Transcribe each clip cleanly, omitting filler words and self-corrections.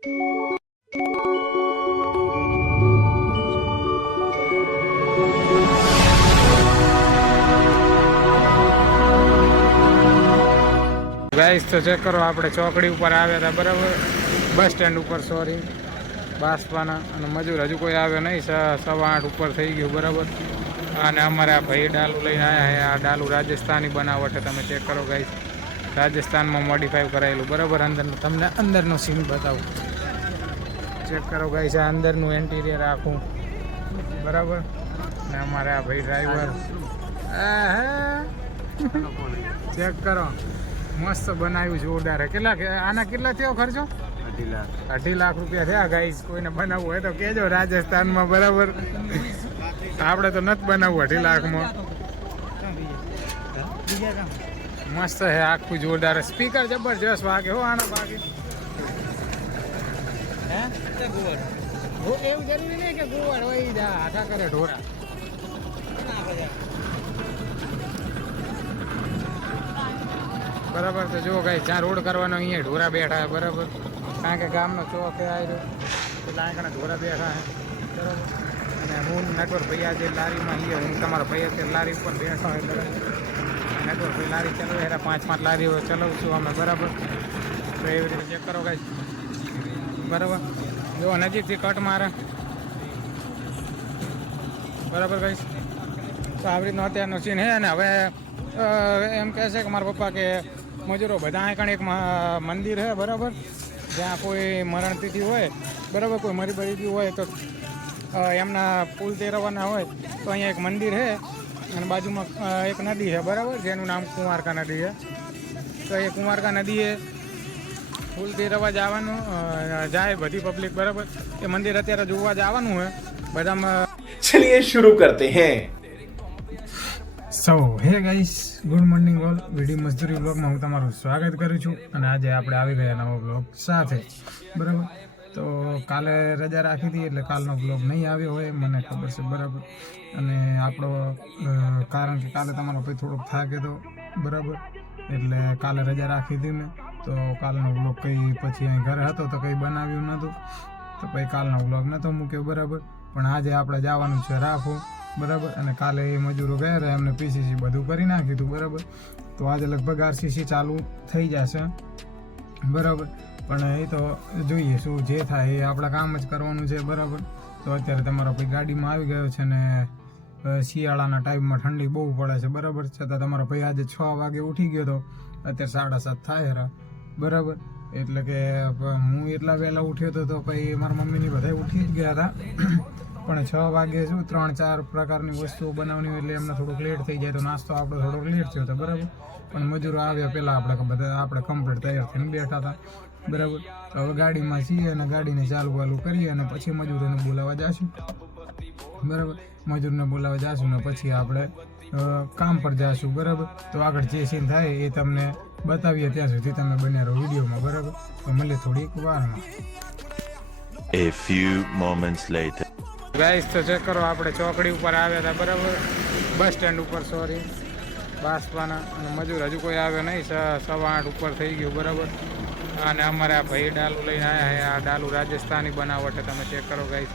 Guys તો check કરો, આપણે ચોકડી ઉપર આવ્યા હતા બરાબર, બસ સ્ટેન્ડ ઉપર, સોરી, બાસપાના. અને મજૂર હજુ કોઈ આવ્યો નહીં, 8:15 ઉપર થઈ ગયું બરાબર. અને અમારે આ ભાઈ ડાલુ લઈને આવ્યા છે. આ ડાલુ રાજસ્થાની બનાવટ છે, તમે ચેક કરો ગાઈસ, રાજસ્થાનમાં મોડિફાઈ કરાયેલું બરાબર. અંદરનું તમને અંદરનો સીન બતાવું, ચેક કરો ગાઈસ, આ અંદરનું એન્ટિરિયર આખું બરાબર. ને અમારે આ ભાઈ ડ્રાઈવર ચેક કરો, મસ્ત બનાવ્યું જોરદાર. આના કેટલા થયો ખર્ચો? 2.5 લાખ રૂપિયા થયા ગાઈસ. કોઈને બનાવવું હોય તો કહેજો રાજસ્થાનમાં બરાબર. આપણે તો નથી બનાવવું 2.5 લાખમાં. મસ્ત છે આખું જોરદાર. સ્પીકર જબરજસ્ત વાગે હો આના વાગે. એવું જરૂરી નહીં કે ગોવાડ હોય આખા કરે ઢોરા. બરાબર. તો જો ગાઈસ, જ્યાં રોડ કરવાનો અહીંયા ઢોરા બેઠા છે બરાબર. કારણ કે ગામનો ચોક આવ્યો એટલે આગળ ઢોરા બેઠા છે બરાબર. અને હું નટવર ભાઈ આજે લારીમાં અહીંયા, હું તમારો ભાઈ અત્યારે લારી ઉપર બેઠો હોય બરાબર. નટવર ભાઈ લારી ચલાવે એટલે 5-5 લારીઓ ચલાવું છું અમે બરાબર. તો એવી રીતે ચેક કરો ગાઈસ બરાબર. જો નજીકથી કટ મારે બરાબર ગાઈસ. તો આવી રીતનો અત્યારનો સીન છે. અને હવે એમ કહે છે કે મારા પપ્પા કે મજૂરો બધા અહીં એક મંદિર છે બરાબર, જ્યાં કોઈ મરણતિથિ હોય બરાબર, કોઈ મરી બરી ગયું હોય તો એમના પુલ તેરવાના હોય તો અહીંયા એક મંદિર છે. અને બાજુમાં એક નદી છે બરાબર, જેનું નામ કુંવારકા નદી છે. તો એ કુંવારકા નદીએ પુલ તેરવા જવાનું જાય બધી પબ્લિક બરાબર. એ મંદિર અત્યારે જોવા જવાનું હોય બધામાં. ચલિए शुरू करते हैं. So hey guys, good morning all. Video મજદૂરી બ્લોગમાં હું તમારું સ્વાગત કરું છું. અને આજે આપણે આવી ગયા નવો બ્લોગ સાથે બરાબર. તો કાલે રજા રાખી હતી એટલે કાલનો બ્લોગ નહીં આવ્યો હોય, મને ખબર છે બરાબર. અને આપણો કારણ કે કાલે તમારો ભાઈ થોડોક થાકે તો બરાબર, એટલે કાલે રજા રાખી હતી મેં. તો કાલનો બ્લોગ કંઈ પછી અહીં ઘરે હતો તો કંઈ બનાવ્યું નહોતું, તો પછી કાલનો બ્લોગ નહોતો મૂક્યો બરાબર. પણ આજે આપણે જવાનું છે રાફો બરાબર. અને કાલે એ મજૂરો ગયા હતા, એમને પીસીસી બધું કરી નાખ્યું હતું બરાબર. તો આજે લગભગ આરસીસી ચાલુ થઈ જશે બરાબર. પણ એ તો જોઈએ શું જે થાય, એ આપણા કામ જ કરવાનું છે બરાબર. તો અત્યારે તમારો ભાઈ ગાડીમાં આવી ગયો છે ને શિયાળાના ટાઈમમાં ઠંડી બહુ પડે છે બરાબર. છતાં તમારો ભાઈ આજે 6 વાગે ઉઠી ગયો હતો, અત્યારે 7:30 થાય હરા બરાબર. એટલે કે હું એટલા વહેલા ઉઠ્યો હતો તો પછી મારા મમ્મીની બધા ઉઠી જ ગયા હતા. પણ 6 વાગે શું 3-4 પ્રકારની વસ્તુઓ બનાવવાની એટલે એમને થોડુંક લેટ થઈ જાય, તો નાસ્તો આપણો થોડોક લેટ થયો હતો બરાબર. પણ મજૂરો આવ્યા પહેલાં આપણે કમ્પ્લીટ તૈયાર થઈને બેઠા હતા બરાબર. તો હવે ગાડીમાં છીએ અને ગાડીને ચાલુ કરીએ અને પછી મજૂરોને બોલાવવા જઈશું બરાબર. મજૂરને બોલાવવા જઈશું ને પછી આપણે કામ પર જઈશું બરાબર. તો આગળ જે સીન થાય એ તમને બતાવીએ, ત્યાં સુધી તમે બન્યા રહો વિડીયોમાં બરાબર. તો મળીએ થોડીક વારમાં. A few moments later. Guys તો ચેક કરો, આપણે ચોકડી ઉપર આવ્યા હતા બરાબર, બસ સ્ટેન્ડ ઉપર, સોરી, બાસપાના. અને મજૂર હજુ કોઈ આવ્યો નહીં, 8:15 ઉપર થઈ ગયું બરાબર. અને અમારે આ ભાઈ ડાલુ લઈને આવ્યા છે. આ ડાલુ રાજસ્થાની બનાવટ છે, તમે ચેક કરો ગાઈસ,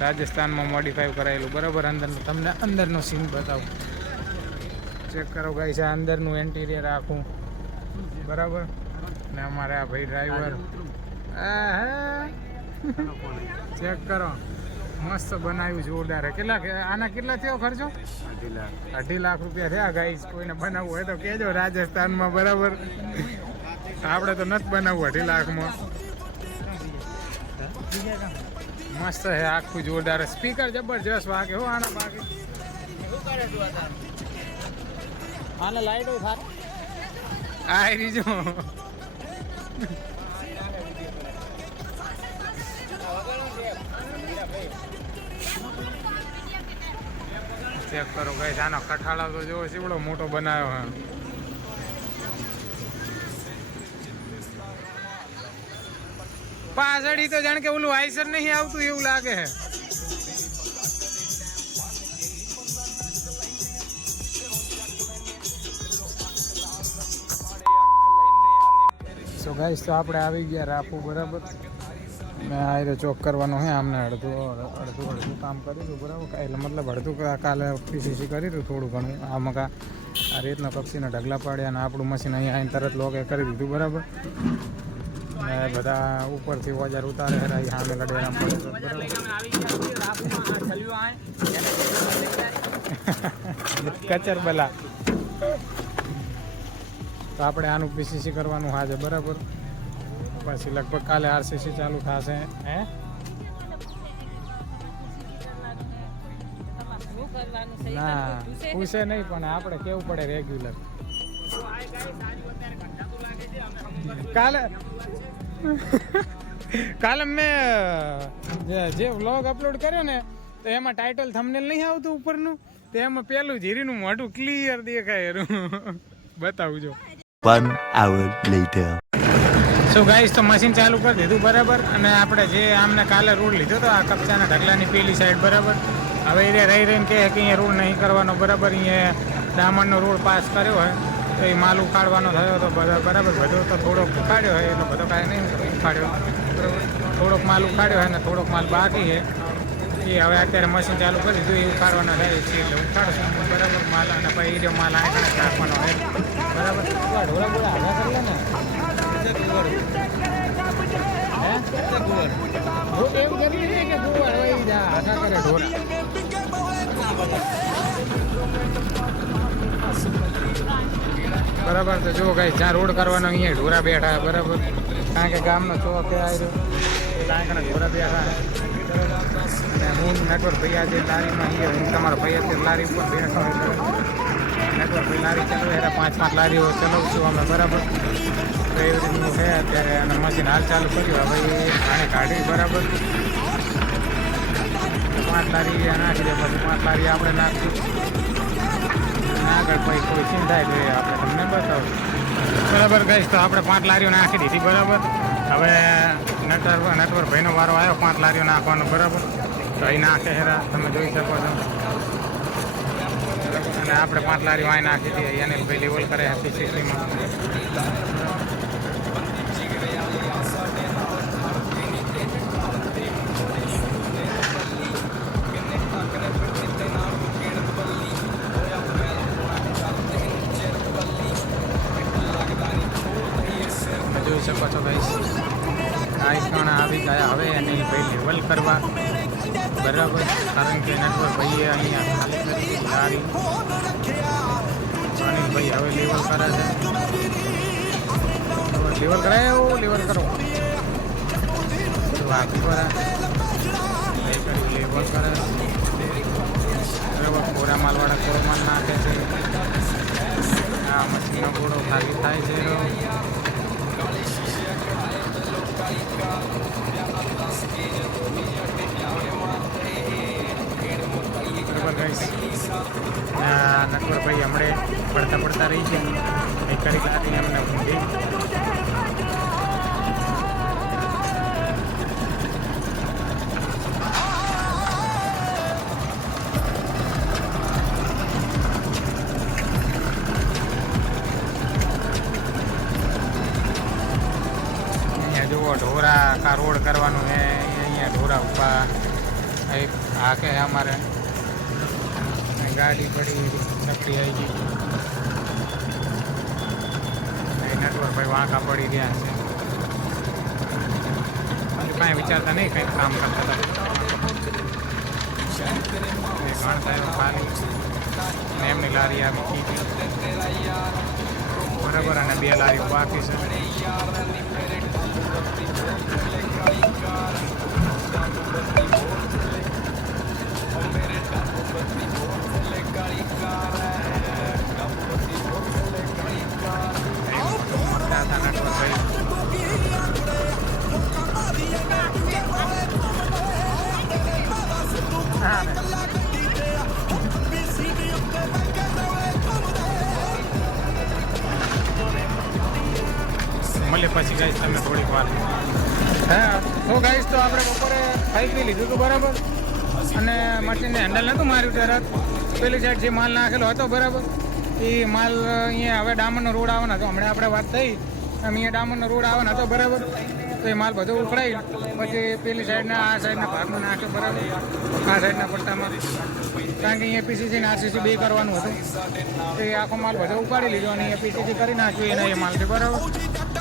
રાજસ્થાનમાં મોડિફાઈ કરાયેલું બરાબર. અંદરનું તમને અંદરનો સીન બતાવું, ચેક કરો ગાઈસ, આ અંદરનું એન્ટિરિયર આખું બરાબર. ને અમારે આ ભાઈ ડ્રાઈવર ચેક કરો, મસ્ત બનાવ્યું જોરદાર. આના કેટલા થયો ખર્ચો? 2.5 લાખ રૂપિયા થયા ગાઈસ. કોઈને બનાવવું હોય તો કહેજો રાજસ્થાનમાં બરાબર. આપણે તો નથી બનાવવું 2.5 લાખમાં. મસ્ત છે આખું જોરદાર. સ્પીકર જબરજસ્ત વાગે હો આના વાગે. આના લાઈટો થાય આ રીજો. ચેક કરો ગાઈસ, આનો કઠાળા તો જો એવડો મોટો બનાવ્યો હે. પાછળ તો જાણ કે ઓલું આઈસર નહીં આવતું એવું લાગે છે. સો ગાઈસ, તો આપણે આવી ગયા રાફુ બરાબર. મેં આ ચોક કરવાનું છે આમને અડધું કામ કરી દઉં બરાબર, એટલે મતલબ અડધું કાલે પીસીસી કરી દઉં થોડું ઘણું. આમાં આ રીતના પક્ષીના ઢગલા પાડ્યા અને આપણું મશીન અહીંયા આવીને તરત લોકે કરી દીધું બરાબર. અને બધા ઉપરથી ઓજાર ઉતારે સામે લડેરામ પડે કચર બલા. તો આપણે આનું પીસીસી કરવાનું હાજે બરાબર. પછી લગભગ કાલે આરસીસી ચાલુ થશે. હે ના પૂછે નહીં, પણ આપણે કેવું પડે રેગ્યુલર. કાલે મેં જે વ્લોગ અપલોડ કર્યો ને તો એમાં ટાઇટલ થંબનેલ નહીં આવતું ઉપરનું, તો એમાં પેલું જીરીનું મોઢું ક્લિયર દેખાય. બતાવું જો. 1 hour later. સો ગાઈસ, તો મશીન ચાલુ કરી દીધું બરાબર. અને આપણે જે આમને કાલે રોડ લીધો તો આ કપચાના ઢગલાની પેલી સાઈડ બરાબર. હવે એ રહીને કહે કે અહીંયા રોડ નહીં કરવાનો બરાબર. અહીંયા ડામરનો રોડ પાસ કર્યો હોય તો એ માલ ઉખાડવાનો થયો તો બરાબર. બધો તો થોડોક ઉખાડ્યો હોય, એટલો બધો કાંઈ નહીં ઉખાડ્યો બરાબર. થોડોક માલ ઉખાડ્યો હોય ને થોડોક માલ બાકી છે. એ હવે અત્યારે મશીન ચાલુ કરી દીધું, એ ઉખાડવાનો થાય છે એટલે ઉખાડશું બરાબર માલ. અને પછી એ માલ આ કણે રાખવાનો હોય બરાબર. ઢોળા બોળા આગા કરી લે ને. એવું કરી લે કે ગોવાળ વહી જા આગા કરે ઢોરા. બરાબર. તો જો ગાઈસ, જ્યાં રોડ કરવાનો અહીંયા ઢોરા બેઠા બરાબર. કારણ કે ગામનો ચોક આવ્યો એટલે આ કણે ઢોરા બેઠા. હું નેટવર્ક ભાઈ આજે લારીમાં અહીંયા હું તમારો ભાઈ અત્યારે લારી ઉપર બેઠો નેટવર્ક ભાઈ લારી ચાલુ એટલે 5-5 લારીઓ ચલાવું છું અમે બરાબર. તો એવી રીતનું છે અત્યારે. અને મશીન હાલ ચાલુ કર્યું હવે આને કાઢી બરાબર. 5 લારી નાખી દે, પછી 5 લારી આપણે નાખશું. આગળ પછી કોઈ સીન થાય તો આપણે તમને બતાવું બરાબર. ગઈશ તો આપણે 5 લારીઓ નાખી દીધી બરાબર. હવે નેટવર્ક ભાઈનો વારો આવ્યો 5 લારીઓ નાખવાનો બરાબર. તો અહીં નાખે હેરા તમે જોઈ શકો છો બરાબર. અને આપણે 5 લારીઓ અહીં નાખી દઈએ. એને ભાઈ લેવલ કરે પીસીસીમાં. જોઈ શકો છો ગાઈસ, આ કણા આવી ગયા. હવે એને ભાઈ લેવલ કરવા બરાબર. કારણ કે નેટવર્ક ભાઈએ અહીંયા ખાલી કરી લારી અનિલભાઈ હવે લેવલ કરે છે. લેવલ કરાય એવું લેવલ કરો વાકી કરે લેવલ કરે બરાબર. કોરા માલવાળા કોરો માલ નાખે છે. આ મશીનનો ઘોડો ખાલી થાય છે. બરાબર ગાઈસ, નટવરભાઈ હમણે પડતા રહી છે એ કરી લાગી અમને ઊંધી. ઢોરા કા રોડ કરવાનું है અહીંયા ઢોરા ઉભા આકે અમારે ગાડી પડી નકરી આવી ગઈ. નેટવર્ક ભાઈ વાંકા પડી ગયા છે. કાંઈ વિચારતા નહીં, કંઈક કામ કરતા હતા. ગણતા એવું ખાલી એમની લારી આવી કીધી બરાબર. અને 2 લારીઓ બાકી છે. મળે પછી ગાઈસ તમને થોડીક વાર. હા તો ગાઈસ, તો આપણે બપોરે ખાઈ પી લીધું હતું બરાબર. અને મશીનને હેન્ડલ નહોતું માર્યું તરત. પેલી સાઈડ જે માલ નાખેલો હતો બરાબર, એ માલ અહીંયા હવે ડામરનો રોડ આવવાનો હતો. હમણાં આપણે વાત થઈ અહીંયા ડામરનો રોડ આવવાનો હતો બરાબર. તો એ માલ બધો ઉખડાઈ પછી પેલી સાઈડના આ સાઈડના ભાગમાં નાખ્યો બરાબર, આ સાઈડના પટ્ટામાં, કારણ કે અહીંયા પીસીસી ને આરસીસી બે કરવાનું હતું. તો એ આખો માલ બધો ઉપાડી લીધો અને અહીંયા પીસીસી કરી નાખ્યું એના એ માલથી બરાબર.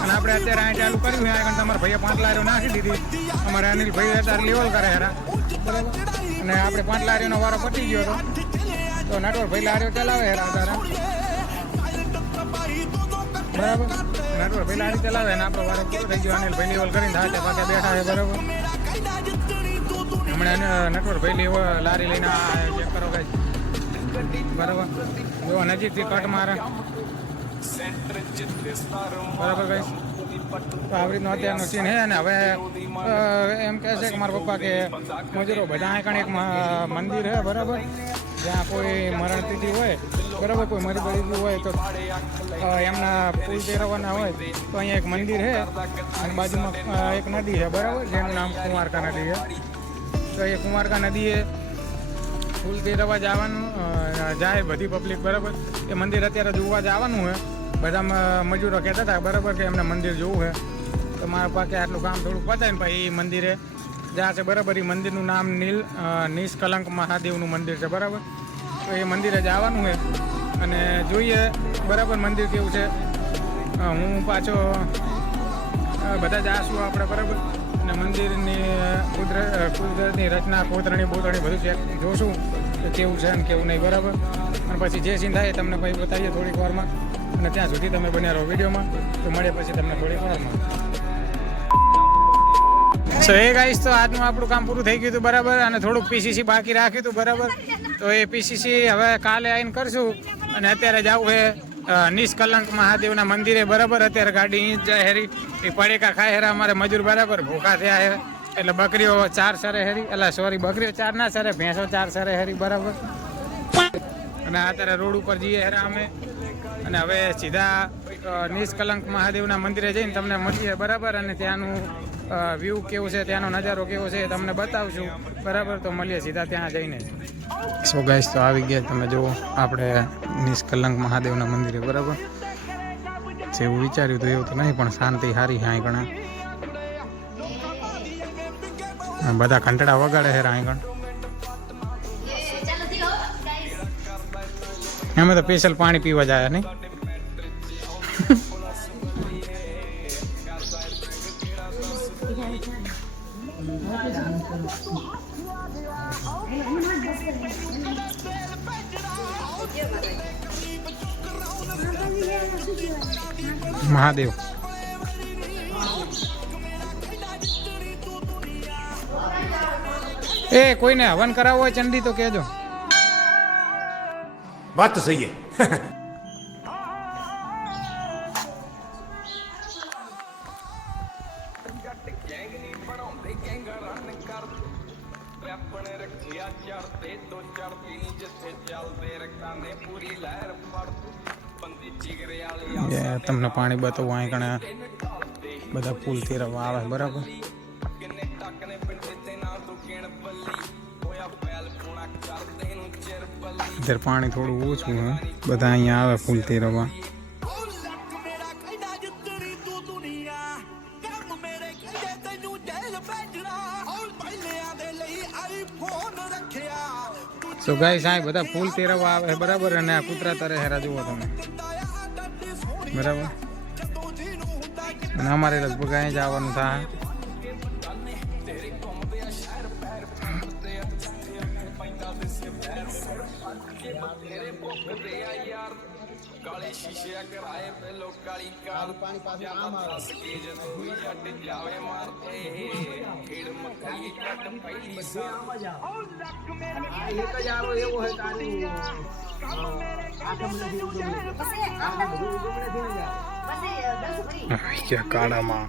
અને આપણે અત્યારે અહીં ચાલુ કર્યું છે, કારણ તમારા ભાઈએ 5 લારીઓ નાખી દીધી. અમારે અનિલભાઈ અત્યારે લેવલ કરે હેરા બરાબર. અને આપણે 5 લારીઓનો વારો પતી ગયો હતો, તો નટવરભાઈ લારીઓ ચલાવે હેરા અત્યારે બરાબર. નટવરભાઈ લારી ચલાવે ને આપણો વારો પૂરો થઈ ગયો. અનિલભાઈ લેવલ કરીને હાથે પાકે બેઠા છે બરાબર. હમણાં નટવરભાઈ લેવલ લારી લઈને ચેક કરો ગાઈસ બરાબર. જો નજીકથી કટ મારે બરાબર ગાઈસ. તો આવી રીતનો અત્યારનો સીન છે. અને હવે એમ કહે છે કે મારા પપ્પા કે મજૂરો બધા અહીં એક મંદિર છે બરાબર, જ્યાં કોઈ મરણ તિથિ હોય બરાબર, કોઈ મરી બળી હોય તો એમના પુલ ફેરવવાના હોય તો અહીંયા એક મંદિર છે અને બાજુમાં એક નદી છે બરાબર, જેનું નામ કુંવારકા નદી છે. તો એ કુંવારકા નદીએ પુલ ફેરવવા જવાનું જાય બધી પબ્લિક બરાબર. એ મંદિર અત્યારે જોવા જવાનું હોય બધા મજૂરો કહેતા હતા બરાબર કે એમને મંદિર જોવું છે. તો મારા પાસે આટલું કામ થોડું પતાય ને પછી એ મંદિરે જ્યાં છે બરાબર. એ મંદિરનું નામ નિષ્કલંક મહાદેવનું મંદિર છે બરાબર. તો એ મંદિરે જવાનું છે અને જોઈએ બરાબર મંદિર કેવું છે. હું પાછો બધા જાશું આપણે બરાબર. અને મંદિરની કુદરતની રચના કોતરણી બોતરણી બધું ચેક જોશું કે કેવું છે અને કેવું નહીં બરાબર. અને પછી જે સીન થાય તમને પછી બતાવીએ થોડીક વારમાં. અને ત્યાં સુધી તમે બન્યા રહો વિડીયોમાં, તો મળે પછી તમને થોડીક વારમાં. સો એ ગાઈસ, તો આજનું આપણું કામ પૂરું થઈ ગયું હતું બરાબર. અને થોડુંક પીસીસી બાકી રાખ્યું હતું બરાબર. તો એ પીસીસી હવે કાલે આવીને કરશું. અને અત્યારે જવું છે નિષ્કલંક મહાદેવના મંદિરે બરાબર. અત્યારે ગાડી અહીં જ જાય હેરી, એ પડેકા ખાય હેરા અમારે મજૂર બરાબર, ભૂખા થયા હે. એટલે બકરીઓ 4 સરે હેરી, એટલે સોરી બકરીઓ 4 ના સરે, ભેંસો 4 સરે હેરી બરાબર. અને અત્યારે રોડ ઉપર જઈએ હેરા અમે. અને હવે સીધા નિષ્કલંક મહાદેવના મંદિરે જઈને તમને મળીએ બરાબર. અને ત્યાંનું વ્યૂ કેવું છે, ત્યાંનો નજારો કેવો છે એ તમને બતાવશું બરાબર. તો મળીએ સીધા ત્યાં જઈને. સો ગાઈસ, તો આવી ગયા તમે જુઓ આપણે નિષ્કલંક મહાદેવના મંદિરે બરાબર. જેવું વિચાર્યું હતું એવું તો નહીં, પણ શાંતિ સારી હાઈ ગણા. બધા ઘંટડા વગાડે છે રાઈ ગણ. અમે તો સ્પેશિયલ પાણી પીવા જાય નહીં. મહાદેવ એ કોઈને હવન કરાવવો હોય ચંડી તો કહેજો. बात तो सही है. તમને પાણી બતાવું અહીં ઘણા બધા પુલ ફેરવવા આવે બરાબર. इधर पानी थोड़ा ओछું है, બધા અહીંયા આવે ફૂલ તેરવા. સો ગાઈસ, આ બધા ફૂલ તેરવા આવે બરાબર. અને આ કૂતરા તરે હેરા જુઓ તમે બરાબર. અને અમારે લગભગ અહીં જ આવવાનું થાય. કાળામાં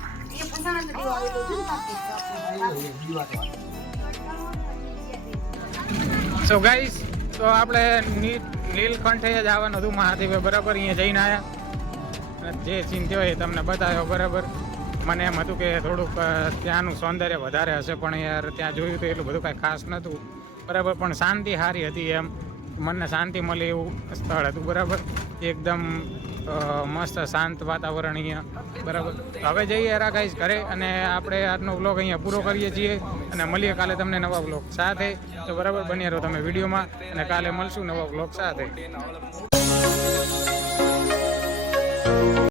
સો ગાઈસ, તો આપણે નીલકંઠે જ આવવાનું હતું મહાદેવે બરાબર. અહીંયા જઈને આવ્યા, જે સીન થયો એ તમને બતાવ્યો બરાબર. મને એમ હતું કે થોડુંક ત્યાંનું સૌંદર્ય વધારે હશે, પણ યાર ત્યાં જોયું તો એટલું બધું કાંઈ ખાસ નહોતું બરાબર. પણ શાંતિ સારી હતી એમ મનને શાંતિ મળે એવું સ્થળ હતું, બરાબર. એકદમ મસ્ત શાંત વાતાવરણ અહીંયા, બરાબર. તો હવે જઈએ ગાઈસ ઘરે, અને આપણે આજનો વ્લોગ અહીંયા પૂરો કરીએ છીએ, અને મળીએ કાલે તમને નવા વ્લોગ સાથે. તો બરાબર, બન્યા રહો તમે વિડીયોમાં, અને કાલે મળશું નવા વ્લોગ સાથે.